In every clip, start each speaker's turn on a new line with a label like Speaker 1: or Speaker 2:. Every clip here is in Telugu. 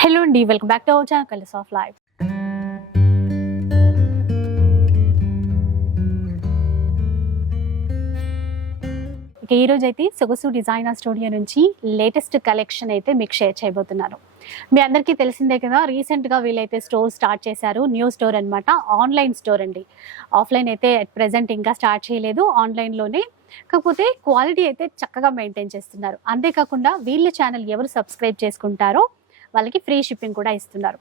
Speaker 1: హలో అండి welcome back to our channel colours of life ఇక ఈ రోజు అయితే సొగసు డిజైనర్ స్టూడియో నుంచి లేటెస్ట్ కలెక్షన్ అయితే మీకు షేర్ చేయబోతున్నాను మీ అందరికీ తెలిసిందే కదా రీసెంట్గా వీళ్ళైతే స్టోర్ స్టార్ట్ చేశారు న్యూ స్టోర్ అనమాట ఆన్లైన్ స్టోర్ అండి. ఆఫ్లైన్ అయితే అట్ ప్రెసెంట్ ఇంకా స్టార్ట్ చేయలేదు ఆన్లైన్లోనే కాకపోతే క్వాలిటీ అయితే చక్కగా మెయింటైన్ చేస్తున్నారు. అంతేకాకుండా వీళ్ళ ఛానల్ ఎవరు సబ్స్క్రైబ్ చేసుకుంటారో వాళ్ళకి ఫ్రీ షిప్పింగ్ కూడా ఇస్తున్నారు.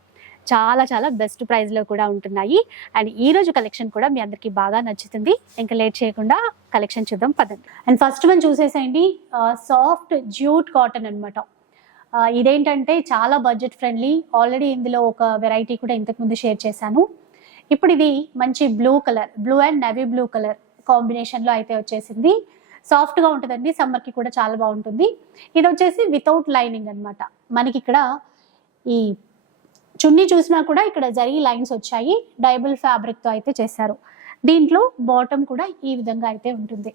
Speaker 1: చాలా చాలా బెస్ట్ ప్రైస్లో కూడా ఉంటున్నాయి. అండ్ ఈ రోజు కలెక్షన్ కూడా మీ అందరికీ బాగా నచ్చుతుంది. ఇంకా లేట్ చేయకుండా కలెక్షన్ చూద్దాం పదండి. అండ్ ఫస్ట్ వన్ చూసేసేయండి. సాఫ్ట్ జ్యూట్ కాటన్ అనమాట ఇదేంటంటే చాలా బడ్జెట్ ఫ్రెండ్లీ. ఆల్రెడీ ఇందులో ఒక వెరైటీ కూడా ఇంతకుముందు షేర్ చేశాను. ఇప్పుడు ఇది మంచి blue colour blue and navy blue colour కాంబినేషన్లో అయితే వచ్చేసింది. సాఫ్ట్గా ఉంటుందండి. సమ్మర్కి కూడా చాలా బాగుంటుంది. ఇది వచ్చేసి వితౌట్ లైనింగ్ అనమాట మనకి ఇక్కడ ఈ చున్నీ చూసినా కూడా ఇక్కడ జరీ లైన్స్ వచ్చాయి. డైబుల్ ఫ్యాబ్రిక్తో అయితే చేశారు. దీంట్లో బాటమ్ కూడా ఈ విధంగా అయితే ఉంటుంది.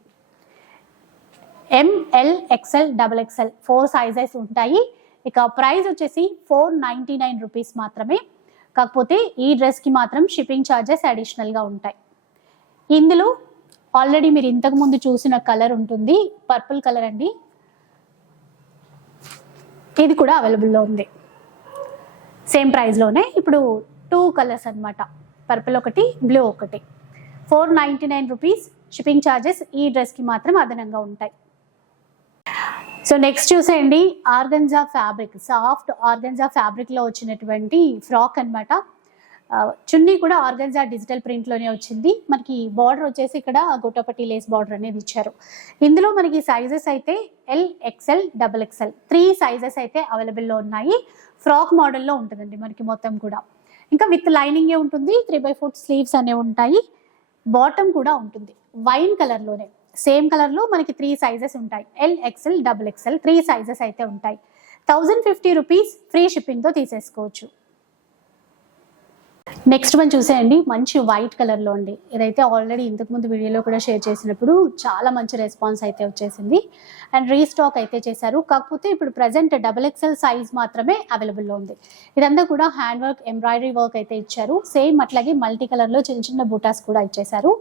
Speaker 1: M L XL double XL four sizes ఉంటాయి. ఇక ప్రైస్ వచ్చేసి ఫోర్ నైంటీ నైన్ రూపీస్ మాత్రమే. కాకపోతే ఈ డ్రెస్కి మాత్రం షిప్పింగ్ ఛార్జెస్ అడిషనల్గా ఉంటాయి. ఇందులో ఆల్రెడీ మీరు ఇంతకుముందు చూసిన కలర్ ఉంటుంది. పర్పుల్ కలర్ అండి. ఇది కూడా అవైలబుల్లో ఉంది. సేమ్ ప్రైస్లోనే ఇప్పుడు టూ కలర్స్ అనమాట పర్పుల్ ఒకటి బ్లూ ఒకటి. Four ninety nine rupees shipping charges ఈ డ్రెస్కి మాత్రం అదనంగా ఉంటాయి. సో నెక్స్ట్ చూసేయండి ఆర్గంజా ఫ్యాబ్రిక్. సాఫ్ట్ ఆర్గంజా ఫ్యాబ్రిక్లో వచ్చినటువంటి ఫ్రాక్ అనమాట చున్నీ కూడా ఆర్గన్జా డిజిటల్ ప్రింట్లోనే వచ్చింది. మనకి బార్డర్ వచ్చేసి ఇక్కడ గోటపట్టి లేస్ బార్డర్ అనేది ఇచ్చారు. ఇందులో మనకి సైజెస్ అయితే L XL double XL. Three sizes అయితే అవైలబుల్లో ఉన్నాయి. ఫ్రాక్ మోడల్లో ఉంటుందండి మనకి మొత్తం కూడా. ఇంకా విత్ లైనింగే ఉంటుంది. త్రీ బై ఫోర్ స్లీవ్స్ అనేవి ఉంటాయి. బాటమ్ కూడా ఉంటుంది. వైన్ కలర్లోనే. సేమ్ కలర్లో మనకి త్రీ సైజెస్ ఉంటాయి. L XL double XL three sizes అయితే ఉంటాయి. థౌజండ్ ఫిఫ్టీ రూపీస్ ఫ్రీ షిప్పింగ్తో తీసేసుకోవచ్చు. నెక్స్ట్ వన్ చూసేయండి. మంచి వైట్ కలర్లో అండి. ఇదైతే ఆల్రెడీ ఇంతకుముందు వీడియోలో కూడా షేర్ చేసినప్పుడు చాలా మంచి రెస్పాన్స్ అయితే వచ్చేసింది. అండ్ రీస్టాక్ అయితే చేశారు. కాకపోతే ఇప్పుడు ప్రజెంట్ డబుల్ ఎక్స్ఎల్ సైజ్ మాత్రమే అవైలబుల్లో ఉంది. ఇదంతా కూడా హ్యాండ్ వర్క్ ఎంబ్రాయిడరీ వర్క్ అయితే ఇచ్చారు. సేమ్ అట్లాగే మల్టీ కలర్లో చిన్న చిన్న బూటాస్ కూడా ఇచ్చేశారు.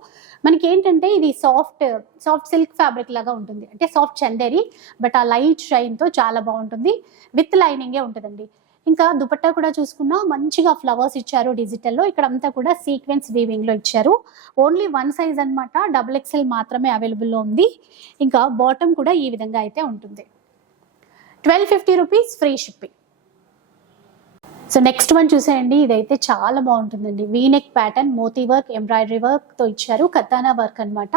Speaker 1: మనకి ఏంటంటే ఇది సాఫ్ట్ సాఫ్ట్ సిల్క్ ఫ్యాబ్రిక్ లాగా ఉంటుంది. అంటే సాఫ్ట్ చందేరి బట్ ఆ లైట్ షైన్తో చాలా బాగుంటుంది. విత్ లైనింగే ఉంటుందండి. ఇంకా దుపట్టా కూడా చూసుకున్నా మంచిగా ఫ్లవర్స్ ఇచ్చారు డిజిటల్లో ఇక్కడ అంతా కూడా సీక్వెన్స్ వీవింగ్లో ఇచ్చారు. ఓన్లీ వన్ సైజ్ అన్నమాట. డబుల్ ఎక్స్ఎల్ మాత్రమే అవైలబుల్లో ఉంది. ఇంకా బాటమ్ కూడా ఈ విధంగా అయితే ఉంటుంది. Twelve fifty rupees free shipping so next one చూసేయండి. ఇదైతే చాలా బాగుంటుందండి. వీనెక్ ప్యాటర్న్ మోతీ వర్క్ ఎంబ్రాయిడరీ వర్క్తో ఇచ్చారు. కతానా వర్క్ అన్నమాట.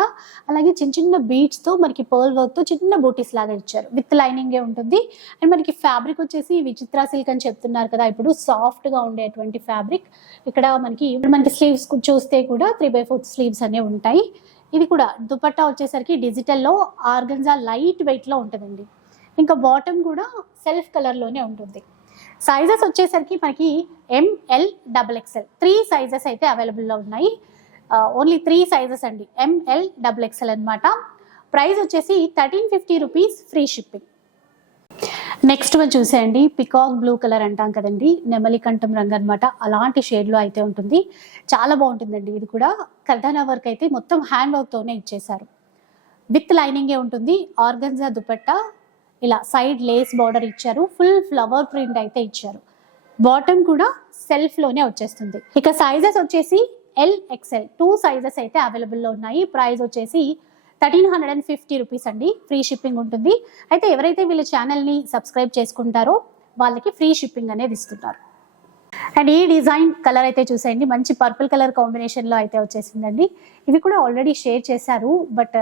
Speaker 1: అలాగే చిన్న చిన్న బీడ్స్తో మనకి పర్ల్ వర్క్తో చిన్న బూటీస్ లాగా ఇచ్చారు. విత్ లైనింగే ఉంటుంది. అండ్ మనకి ఫ్యాబ్రిక్ వచ్చేసి విచిత్ర సిల్క్ అని చెప్తున్నారు కదా. ఇప్పుడు సాఫ్ట్గా ఉండేటువంటి ఫ్యాబ్రిక్ ఇక్కడ మనకి ఇప్పుడు మనకి స్లీవ్స్ చూస్తే కూడా త్రీ బై ఫోర్త్ స్లీవ్స్ అనేవి ఉంటాయి. ఇది కూడా దుపట్టా వచ్చేసరికి డిజిటల్లో ఆర్గన్జా లైట్ వెయిట్లో ఉంటుందండి. ఇంకా బాటమ్ కూడా సెల్ఫ్ కలర్లోనే ఉంటుంది. సైజెస్ వచ్చేసరికి మనకి ML double XL three sizes అయితే అవైలబుల్లో ఉన్నాయి. ఓన్లీ త్రీ సైజెస్ అండి. ఎంఎల్ డబుల్ ఎక్స్ఎల్ అనమాట ప్రైస్ వచ్చేసి thirteen fifty rupees free shipping next one చూసేయండి. పికాక్ బ్లూ కలర్ అంటాం కదండి. నెమలి కంఠం రంగు అనమాట అలాంటి షేడ్లో అయితే ఉంటుంది. చాలా బాగుంటుందండి ఇది కూడా. కర్దానా వర్క్ అయితే మొత్తం హ్యాండ్ వర్క్తోనే ఇచ్చేశారు. విత్ లైనింగే ఉంటుంది. ఆర్గన్జా దుపట్టా ఇలా సైడ్ లేస్ బార్డర్ ఇచ్చారు ఫుల్ ఫ్లవర్ ప్రింట్ అయితే ఇచ్చారు. బాటమ్ కూడా సెల్ఫ్లోనే వచ్చేస్తుంది. ఇక సైజెస్ వచ్చేసి ఎల్ ఎక్స్ఎల్ టూ సైజెస్ అయితే అవైలబుల్లో ఉన్నాయి. ప్రైస్ వచ్చేసి thirteen hundred and fifty rupees అండి. ఫ్రీ షిప్పింగ్ ఉంటుంది. అయితే ఎవరైతే వీళ్ళ ఛానల్ని సబ్స్క్రైబ్ చేసుకుంటారో వాళ్ళకి ఫ్రీ షిప్పింగ్ అనేది ఇస్తున్నారు. అండ్ ఈ డిజైన్ కలర్ అయితే చూసేయండి. మంచి పర్పుల్ కలర్ కాంబినేషన్లో అయితే వచ్చేసిందండి. ఇది కూడా ఆల్రెడీ షేర్ చేశారు. బట్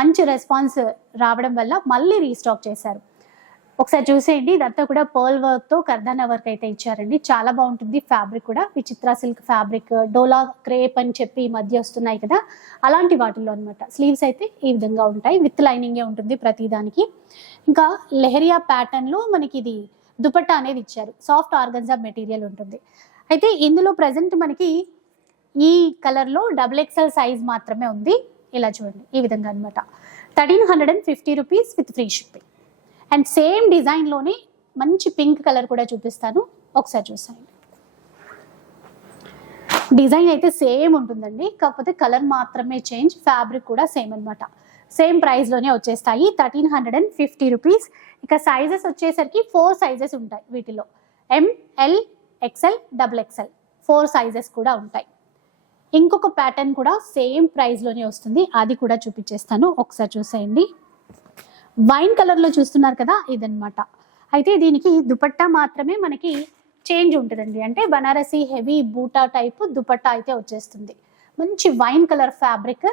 Speaker 1: మంచి రెస్పాన్స్ రావడం వల్ల మళ్ళీ రీస్టాక్ చేశారు. ఒకసారి చూసేయండి. ఇదంతా కూడా పర్ల్ వర్క్తో కర్దానా వర్క్ అయితే ఇచ్చారండి. చాలా బాగుంటుంది. ఫ్యాబ్రిక్ కూడా విచిత్ర సిల్క్ ఫ్యాబ్రిక్ డోలా క్రేప్ అని చెప్పి ఈ మధ్య వస్తున్నాయి కదా. అలాంటి వాటిల్లో అనమాట స్లీవ్స్ అయితే ఈ విధంగా ఉంటాయి. విత్ లైనింగే ఉంటుంది ప్రతి దానికి ఇంకా లెహరియా ప్యాటర్న్లో మనకి ఇది దుపట్టా అనేది ఇచ్చారు. సాఫ్ట్ ఆర్గన్జా మెటీరియల్ ఉంటుంది. అయితే ఇందులో ప్రజెంట్ మనకి ఈ కలర్లో డబుల్ ఎక్స్ఎల్ సైజ్ మాత్రమే ఉంది. ఇలా చూడండి. ఈ విధంగా అనమాట thirteen hundred and fifty rupees with free shipping and same డిజైన్లోనే మంచి పింక్ కలర్ కూడా చూపిస్తాను. ఒకసారి చూసాను డిజైన్ అయితే సేమ్ ఉంటుందండి. కాకపోతే కలర్ మాత్రమే చేంజ్ ఫ్యాబ్రిక్ కూడా సేమ్ అనమాట సేమ్ ప్రైస్లోనే వచ్చేస్తాయి. Thirteen hundred and fifty rupees. ఇక సైజెస్ వచ్చేసరికి ఫోర్ సైజెస్ ఉంటాయి వీటిలో. ML XL double XL four sizes కూడా ఉంటాయి. ఇంకొక ప్యాటర్న్ కూడా సేమ్ ప్రైస్లోనే వస్తుంది. అది కూడా చూపించేస్తాను. ఒకసారి చూసేయండి. వైన్ కలర్లో చూస్తున్నారు కదా ఇదన్నమాట. అయితే దీనికి దుపట్టా మాత్రమే మనకి చేంజ్ ఉంటుందండి. అంటే బనారసి హెవీ బూటా టైప్ దుపట్టా అయితే వచ్చేస్తుంది. మంచి wine colour fabric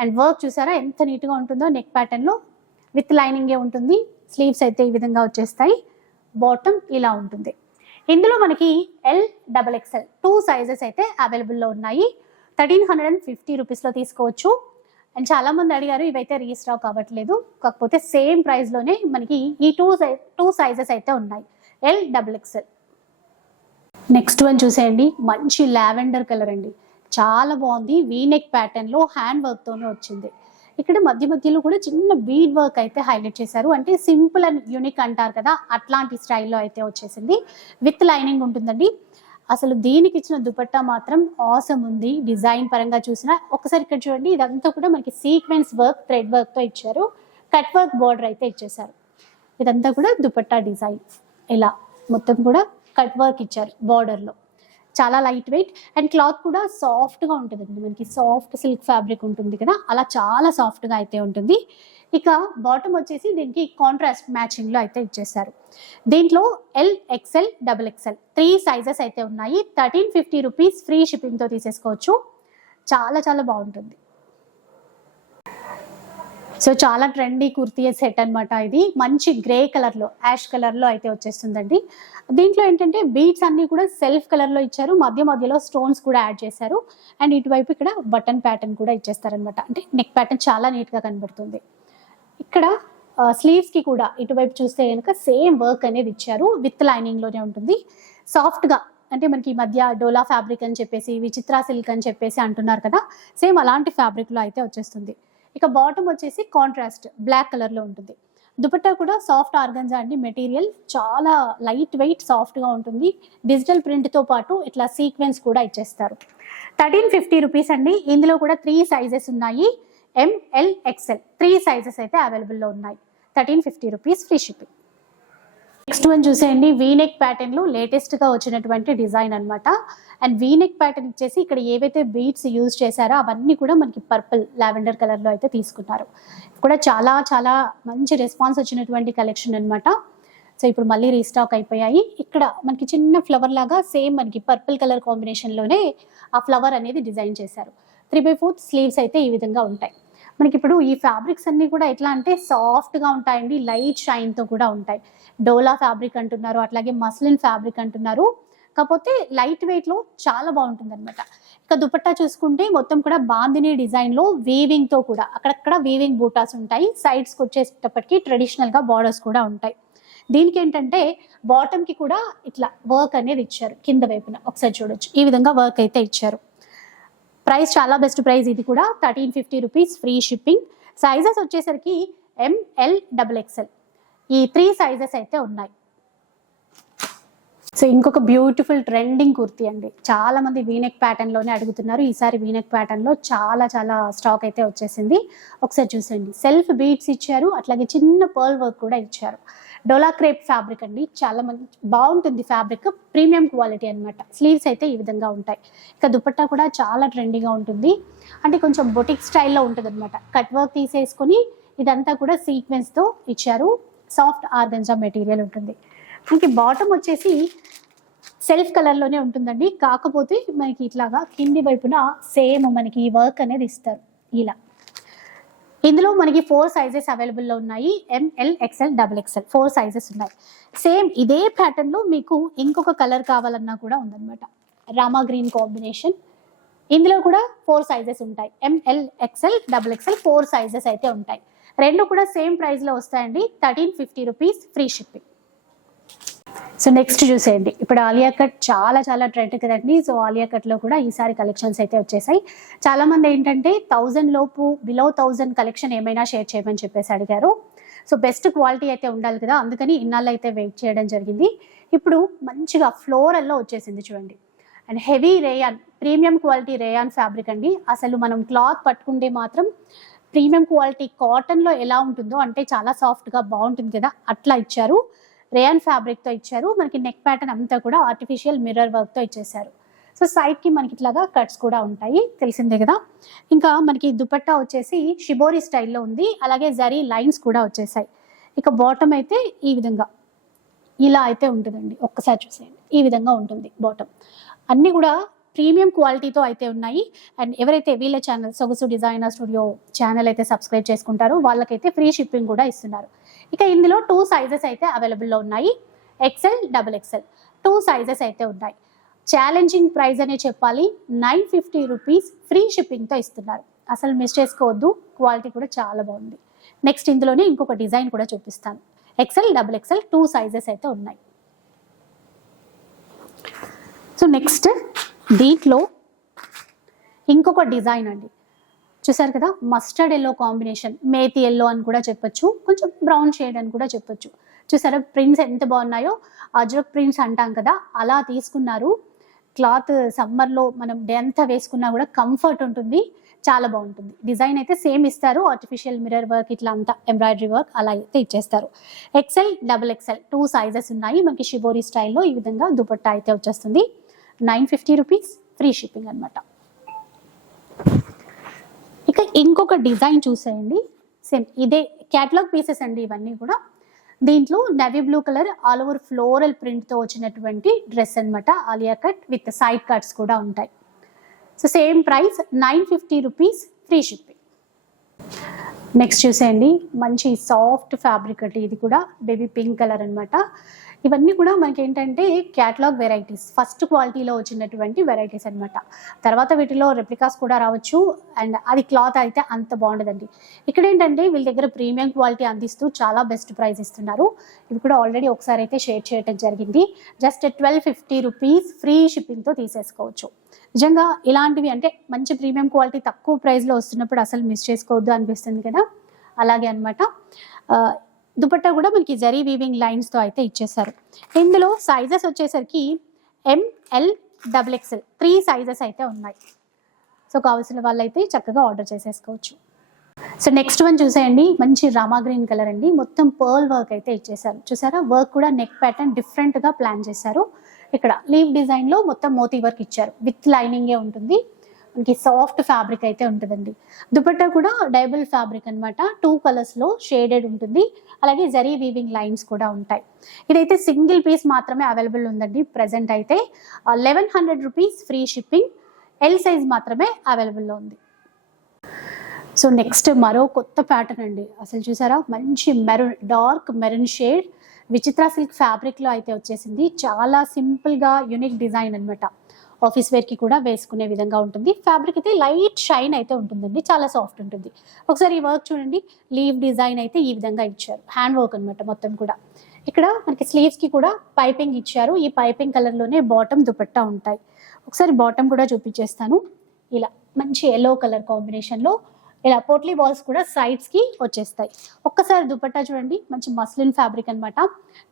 Speaker 1: and work చూసారా? ఎంత నీట్గా ఉంటుందో నెక్ ప్యాటర్న్లో విత్ లైనింగే ఉంటుంది. స్లీవ్స్ అయితే ఈ విధంగా వచ్చేస్తాయి. బాటమ్ ఇలా ఉంటుంది. ఇందులో మనకి L double XL two sizes అయితే అవైలబుల్లో ఉన్నాయి. థర్టీన్ హండ్రెడ్ అండ్ ఫిఫ్టీ రూపీస్లో తీసుకోవచ్చు. అండ్ చాలా మంది అడిగారు ఇవైతే రీస్టాక్ అవ్వట్లేదు. కాకపోతే సేమ్ ప్రైస్లోనే మనకి ఈ టూ టూ సైజెస్ అయితే ఉన్నాయి. L double XL next one చూసేయండి. మంచి లావెండర్ కలర్ అండి. చాలా బాగుంది. వీనెక్ ప్యాటర్న్లో హ్యాండ్ వర్క్తోనే వచ్చింది. ఇక్కడ మధ్య మధ్యలో కూడా చిన్న బీడ్ వర్క్ అయితే హైలైట్ చేశారు. అంటే సింపుల్ అండ్ యూనిక్ అంటారు కదా అట్లాంటి స్టైల్లో అయితే వచ్చేసింది. విత్ లైనింగ్ ఉంటుందండి. అసలు దీనికి ఇచ్చిన దుపట్టా మాత్రం ఆసమ్ ఉంది. డిజైన్ పరంగా చూసినా ఒకసారి ఇక్కడ చూడండి ఇదంతా కూడా మనకి సీక్వెన్స్ వర్క్ థ్రెడ్ వర్క్తో ఇచ్చారు. కట్ వర్క్ బార్డర్ అయితే ఇచ్చేసారు ఇదంతా కూడా దుపట్టా డిజైన్ ఇలా మొత్తం కూడా కట్ వర్క్ ఇచ్చారు బార్డర్లో చాలా లైట్ వెయిట్ అండ్ క్లాత్ కూడా సాఫ్ట్గా ఉంటుందండి. మనకి సాఫ్ట్ సిల్క్ ఫ్యాబ్రిక్ ఉంటుంది కదా అలా చాలా సాఫ్ట్గా అయితే ఉంటుంది. ఇక బాటమ్ వచ్చేసి దీనికి కాంట్రాస్ట్ మ్యాచింగ్లో అయితే ఇచ్చేసారు దీంట్లో L XL double XL three sizes అయితే ఉన్నాయి. థర్టీన్ ఫిఫ్టీ రూపీస్ ఫ్రీ షిప్పింగ్తో తీసేసుకోవచ్చు. చాలా చాలా బాగుంటుంది. సో చాలా ట్రెండీ కుర్తీ సెట్ అన్నమాట ఇది. మంచి గ్రే కలర్లో యాష్ కలర్లో అయితే వచ్చేస్తుందండి. దీంట్లో ఏంటంటే బీట్స్ అన్నీ కూడా సెల్ఫ్ కలర్లో ఇచ్చారు. మధ్య మధ్యలో స్టోన్స్ కూడా యాడ్ చేశారు. అండ్ ఇటువైపు ఇక్కడ బటన్ ప్యాటర్న్ కూడా ఇచ్చేస్తారనమాట అంటే నెక్ ప్యాటర్న్ చాలా నీట్గా కనబడుతుంది. ఇక్కడ స్లీవ్స్కి కూడా ఇటువైపు చూస్తే కనుక సేమ్ వర్క్ అనేది ఇచ్చారు. విత్ లైనింగ్లోనే ఉంటుంది. సాఫ్ట్గా అంటే మనకి ఈ మధ్య డోలా ఫ్యాబ్రిక్ అని చెప్పేసి విచిత్రా సిల్క్ అని చెప్పేసి అంటున్నారు కదా. సేమ్ అలాంటి ఫ్యాబ్రిక్లో అయితే వచ్చేస్తుంది. ఇక బాటమ్ వచ్చేసి కాంట్రాస్ట్ బ్లాక్ కలర్లో ఉంటుంది. దుపట్టా కూడా సాఫ్ట్ ఆర్గన్జా అండి మెటీరియల్ చాలా లైట్ వెయిట్ సాఫ్ట్గా ఉంటుంది. డిజిటల్ ప్రింట్తో పాటు ఇట్లా సీక్వెన్స్ కూడా ఇచ్చేస్తారు. థర్టీన్ ఫిఫ్టీ రూపీస్ అండి. ఇందులో కూడా త్రీ సైజెస్ ఉన్నాయి. ఎంఎల్ ఎక్స్ఎల్ త్రీ సైజెస్ అయితే అవైలబుల్లో ఉన్నాయి. Thirteen fifty rupees free shipping next one చూసేయండి. వీనెక్ ప్యాటర్న్లో లేటెస్ట్గా వచ్చినటువంటి డిజైన్ అన్నమాట. అండ్ వీనెక్ ప్యాటర్న్ ఇచ్చేసి ఇక్కడ ఏవైతే బీట్స్ యూజ్ చేశారో అవన్నీ కూడా మనకి పర్పుల్ లావెండర్ కలర్లో అయితే తీసుకున్నారు కూడా చాలా చాలా మంచి రెస్పాన్స్ వచ్చినటువంటి కలెక్షన్ అన్నమాట. సో ఇప్పుడు మళ్ళీ రీస్టాక్ అయిపోయాయి. ఇక్కడ మనకి చిన్న ఫ్లవర్ లాగా సేమ్ మనకి పర్పుల్ కలర్ కాంబినేషన్లోనే ఆ ఫ్లవర్ అనేది డిజైన్ చేశారు. త్రీ బై ఫోర్త్ స్లీవ్స్ అయితే ఈ విధంగా ఉంటాయి. మనకి ఇప్పుడు ఈ ఫ్యాబ్రిక్స్ అన్నీ కూడా ఎట్లా అంటే సాఫ్ట్గా ఉంటాయండి లైట్ షైన్తో కూడా ఉంటాయి. డోలా ఫ్యాబ్రిక్ అంటున్నారు అట్లాగే మస్లిన్ ఫ్యాబ్రిక్ అంటున్నారు. కాకపోతే లైట్ వెయిట్లో చాలా బాగుంటుంది అనమాట ఇక దుపట్టా చూసుకుంటే మొత్తం కూడా బాందిని డిజైన్లో వీవింగ్తో కూడా అక్కడక్కడ వీవింగ్ బూటాస్ ఉంటాయి. సైడ్స్కి వచ్చేటప్పటికి ట్రెడిషనల్గా బార్డర్స్ కూడా ఉంటాయి. దీనికి ఏంటంటే బాటమ్కి కూడా ఇట్లా వర్క్ అనేది ఇచ్చారు. కింద వైపున ఒకసారి చూడొచ్చు. ఈ విధంగా వర్క్ అయితే ఇచ్చారు. ప్రైస్ చాలా బెస్ట్ ప్రైస్ ఇది కూడా. Thirteen fifty rupees free shipping. Sizes వచ్చేసరికి ఎంఎల్ డబుల్ ఎక్స్ఎల్ ఈ త్రీ సైజెస్ అయితే ఉన్నాయి. సో ఇంకొక బ్యూటిఫుల్ ట్రెండింగ్ కుర్తీ అండి. చాలా మంది వీనెక్ ప్యాటర్న్లోనే అడుగుతున్నారు. ఈసారి వీనెక్ ప్యాటర్న్లో చాలా చాలా స్టాక్ అయితే వచ్చేసింది. ఒకసారి చూసండి సెల్ఫ్ బీట్స్ ఇచ్చారు. అట్లాగే చిన్న పర్ల్ వర్క్ కూడా ఇచ్చారు. డోలా క్రేప్ ఫ్యాబ్రిక్ అండి. చాలా మంచి బాగుంటుంది ఫ్యాబ్రిక్. ప్రీమియం క్వాలిటీ అన్నమాట. స్లీవ్స్ అయితే ఈ విధంగా ఉంటాయి. ఇక దుపట్టా కూడా చాలా ట్రెండీగా ఉంటుంది. అంటే కొంచెం బొటిక్ స్టైల్లో ఉంటుంది అనమాట కట్ వర్క్ తీసేసుకొని ఇదంతా కూడా సీక్వెన్స్తో ఇచ్చారు. సాఫ్ట్ ఆర్గంజా మెటీరియల్ ఉంటుంది. మనకి బాటమ్ వచ్చేసి సెల్ఫ్ కలర్లోనే ఉంటుందండి. కాకపోతే మనకి ఇట్లాగా కింది వైపున సేమ్ మనకి ఈ వర్క్ అనేది ఇస్తారు. ఇలా. ఇందులో మనకి ఫోర్ సైజెస్ అవైలబుల్లో ఉన్నాయి. ML XL double XL four sizes ఉన్నాయి. సేమ్ ఇదే ప్యాటర్న్లో మీకు ఇంకొక కలర్ కావాలన్నా కూడా ఉందన్నమాట. రామా గ్రీన్ కాంబినేషన్ ఇందులో కూడా ఫోర్ సైజెస్ ఉంటాయి. ML XL double XL four sizes అయితే ఉంటాయి. రెండు కూడా సేమ్ ప్రైస్లో వస్తాయండి. Thirteen fifty rupees free shipping so next చూసేయండి. ఇప్పుడు ఆలియా కట్ చాలా చాలా ట్రెండ్ కదండి. సో ఆలియా కట్లో కూడా ఈసారి కలెక్షన్స్ అయితే వచ్చేసాయి. చాలా మంది ఏంటంటే థౌజండ్ లోపు బిలో థౌజండ్ కలెక్షన్ ఏమైనా షేర్ చేయమని చెప్పేసి అడిగారు. సో బెస్ట్ క్వాలిటీ అయితే ఉండాలి కదా. అందుకని ఇన్నాళ్ళు అయితే వెయిట్ చేయడం జరిగింది. ఇప్పుడు మంచిగా ఫ్లోరల్లో వచ్చేసింది చూడండి. And heavy rayon premium quality rayon fabric అండి. అసలు మనం క్లాత్ పట్టుకుంటే మాత్రం ప్రీమియం క్వాలిటీ కాటన్లో ఎలా ఉంటుందో అంటే చాలా సాఫ్ట్గా బాగుంటుంది కదా. అట్లా ఇచ్చారు. రేయాన్ ఫ్యాబ్రిక్తో ఇచ్చారు. మనకి నెక్ ప్యాటర్న్ అంతా కూడా ఆర్టిఫిషియల్ మిర్రర్ వర్క్తో ఇచ్చేసారు సో సైడ్కి మనకి ఇట్లాగా కట్స్ కూడా ఉంటాయి. తెలిసిందే కదా? ఇంకా మనకి దుపట్టా వచ్చేసి షిబోరి స్టైల్లో ఉంది. అలాగే జరీ లైన్స్ కూడా వచ్చేసాయి. ఇక బాటమ్ అయితే ఈ విధంగా. ఇలా అయితే ఉంటుందండి. ఒక్కసారి చూసేయండి. ఈ విధంగా ఉంటుంది బాటమ్ అన్నీ కూడా ప్రీమియం క్వాలిటీతో అయితే ఉన్నాయి. అండ్ ఎవరైతే వీళ్ళ channel Sogasu designer studio channel అయితే సబ్స్క్రైబ్ చేసుకుంటారో వాళ్ళకైతే ఫ్రీ షిప్పింగ్ కూడా ఇస్తున్నారు. ఇక ఇందులో టూ సైజెస్ అయితే అవైలబుల్లో ఉన్నాయి. XL double XL two sizes అయితే ఉన్నాయి. ఛాలెంజింగ్ ప్రైస్ అనే చెప్పాలి. నైన్ ఫిఫ్టీ రూపీస్ ఫ్రీ షిప్పింగ్తో ఇస్తున్నారు. అసలు మిస్ చేసుకోవద్దు. క్వాలిటీ కూడా చాలా బాగుంది. నెక్స్ట్ ఇందులోనే ఇంకొక డిజైన్ కూడా చూపిస్తాను. XL double XL two sizes అయితే ఉన్నాయి. సో నెక్స్ట్ దీంట్లో ఇంకొక డిజైన్ అండి. చూసారు కదా? Mustard yellow combination methi yellow అని కూడా చెప్పొచ్చు. కొంచెం బ్రౌన్ షేడ్ అని కూడా చెప్పొచ్చు. చూసారా? ప్రింట్స్ ఎంత బాగున్నాయో? అజ్రక్ ప్రింట్స్ అంటాం కదా? అలా తీసుకున్నారు. క్లాత్ సమ్మర్లో మనం ఎంత వేసుకున్నా కూడా కంఫర్ట్ ఉంటుంది. చాలా బాగుంటుంది. డిజైన్ అయితే సేమ్ ఇస్తారు. ఆర్టిఫిషియల్ మిర్రర్ వర్క్ ఇట్లా అంతా ఎంబ్రాయిడరీ వర్క్ అలా అయితే ఇచ్చేస్తారు. XL double XL two sizes ఉన్నాయి. మనకి షిబోరి స్టైల్లో ఈ విధంగా దుపట్టా అయితే వచ్చేస్తుంది. Nine fifty rupees free shipping అనమాట ఇంకొక డిజైన్ చూసేయండి. సేమ్ ఇదే క్యాటలాగ్ పీసెస్ అండి ఇవన్నీ కూడా. దీంట్లో navy blue colour all over floral ప్రింట్తో వచ్చినటువంటి డ్రెస్ అన్నమాట Alia cut with side cuts కూడా ఉంటాయి. So same price nine fifty rupees free shipping next చూసేయండి. మంచి సాఫ్ట్ ఫ్యాబ్రిక్ అండి. ఇది కూడా బేబీ పింక్ కలర్ అనమాట ఇవన్నీ కూడా మనకి ఏంటంటే క్యాటలాగ్ వెరైటీస్ ఫస్ట్ క్వాలిటీలో వచ్చినటువంటి వెరైటీస్ అన్నమాట. తర్వాత వీటిలో రెప్లికాస్ కూడా రావచ్చు. అండ్ అది క్లాత్ అయితే అంత బాగుండదండి. ఇక్కడ ఏంటంటే వీళ్ళ దగ్గర ప్రీమియం క్వాలిటీ అందిస్తూ చాలా బెస్ట్ ప్రైస్ ఇస్తున్నారు. ఇవి కూడా ఆల్రెడీ ఒకసారి అయితే షేర్ చేయడం జరిగింది. Just twelve fifty rupees free షిప్పింగ్తో తీసేసుకోవచ్చు. నిజంగా ఇలాంటివి అంటే మంచి ప్రీమియం క్వాలిటీ తక్కువ ప్రైస్లో వస్తున్నప్పుడు అసలు మిస్ చేసుకోవద్దు అనిపిస్తుంది కదా? అలాగే అనమాట దుపట్టా కూడా మనకి జరీ వీవింగ్ లైన్స్తో అయితే ఇచ్చేసారు ఇందులో సైజెస్ వచ్చేసరికి ML double XL three sizes అయితే ఉన్నాయి. సో కావాల్సిన వాళ్ళైతే చక్కగా ఆర్డర్ చేసేసుకోవచ్చు. సో నెక్స్ట్ వన్ చూసేయండి. మంచి రామా గ్రీన్ కలర్ అండి. మొత్తం పర్ల్ వర్క్ అయితే ఇచ్చేసారు చూసారా? వర్క్ కూడా నెక్ ప్యాటర్న్ డిఫరెంట్గా ప్లాన్ చేశారు. ఇక్కడ లీవ్ డిజైన్లో మొత్తం మోతీ వర్క్ ఇచ్చారు. విత్ లైనింగే ఉంటుంది. మనకి సాఫ్ట్ ఫ్యాబ్రిక్ అయితే ఉంటుందండి. దుపట్టా కూడా డైబుల్ ఫ్యాబ్రిక్ అన్నమాట. టూ కలర్స్లో షేడెడ్ ఉంటుంది. అలాగే జరీ వీవింగ్ లైన్స్ కూడా ఉంటాయి. ఇదైతే సింగిల్ పీస్ మాత్రమే అవైలబుల్ ఉందండి ప్రజెంట్ అయితే. Eleven hundred rupees free shipping L size మాత్రమే అవైలబుల్లో ఉంది. సో నెక్స్ట్ మరో కొత్త ప్యాటర్న్ అండి. అసలు చూసారా? మంచి maroon dark maroon shade Vichitra silk ఫ్యాబ్రిక్లో అయితే వచ్చేసింది. చాలా సింపుల్గా యూనిక్ డిజైన్ అనమాట ఆఫీస్ వేర్కి కూడా వేసుకునే విధంగా ఉంటుంది. ఫ్యాబ్రిక్ అయితే లైట్ షైన్ అయితే ఉంటుందండి. చాలా సాఫ్ట్ ఉంటుంది. ఒకసారి ఈ వర్క్ చూడండి. లీవ్ డిజైన్ అయితే ఈ విధంగా ఇచ్చారు. హ్యాండ్ వర్క్ అనమాట మొత్తం కూడా. ఇక్కడ మనకి స్లీవ్స్కి కూడా పైపింగ్ ఇచ్చారు. ఈ పైపింగ్ కలర్లోనే బాటమ్ దుపట్టా ఉంటాయి. ఒకసారి బాటమ్ కూడా చూపించేస్తాను. ఇలా మంచి ఎల్లో కలర్ కాంబినేషన్లో ఇలా పోట్లీ బాల్స్ కూడా సైడ్స్కి వచ్చేస్తాయి. ఒక్కసారి దుపట్టా చూడండి మంచి మస్లిన్ ఫ్యాబ్రిక్ అనమాట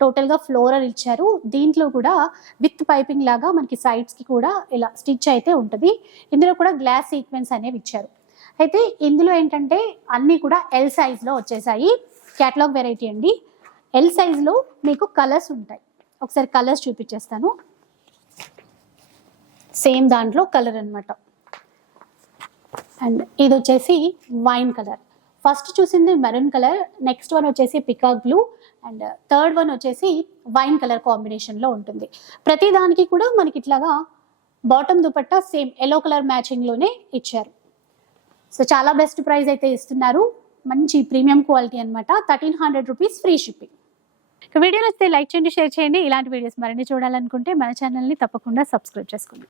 Speaker 1: టోటల్గా ఫ్లోరల్ ఇచ్చారు. దీంట్లో కూడా విత్ పైపింగ్ లాగా మనకి సైడ్స్కి కూడా ఇలా స్టిచ్ అయితే ఉంటుంది. ఇందులో కూడా గ్లాస్ సీక్వెన్స్ అనేవి ఇచ్చారు. అయితే ఇందులో ఏంటంటే అన్నీ కూడా ఎల్ సైజ్లో వచ్చేసాయి. క్యాటలాగ్ వెరైటీ అండి. ఎల్ సైజ్లో మీకు కలర్స్ ఉంటాయి. ఒకసారి కలర్స్ చూపించేస్తాను సేమ్ దాంట్లో కలర్ అనమాట అండ్ ఇది వచ్చేసి వైన్ కలర్. ఫస్ట్ చూసింది మెరూన్ కలర్ నెక్స్ట్ వన్ వచ్చేసి peacock blue and third one వచ్చేసి వైన్ కలర్ కాంబినేషన్లో ఉంటుంది. ప్రతి దానికి కూడా మనకి ఇట్లాగా bottom dupatta same yellow colour మ్యాచింగ్లోనే ఇచ్చారు. సో చాలా బెస్ట్ ప్రైస్ అయితే ఇస్తున్నారు. మంచి ప్రీమియం క్వాలిటీ అనమాట thirteen hundred rupees free shipping. Video నచ్చితే లైక్ చేయండి షేర్ చేయండి. ఇలాంటి వీడియోస్ మరిన్ని చూడాలనుకుంటే మన ఛానల్ని తప్పకుండా సబ్స్క్రైబ్ చేసుకోండి.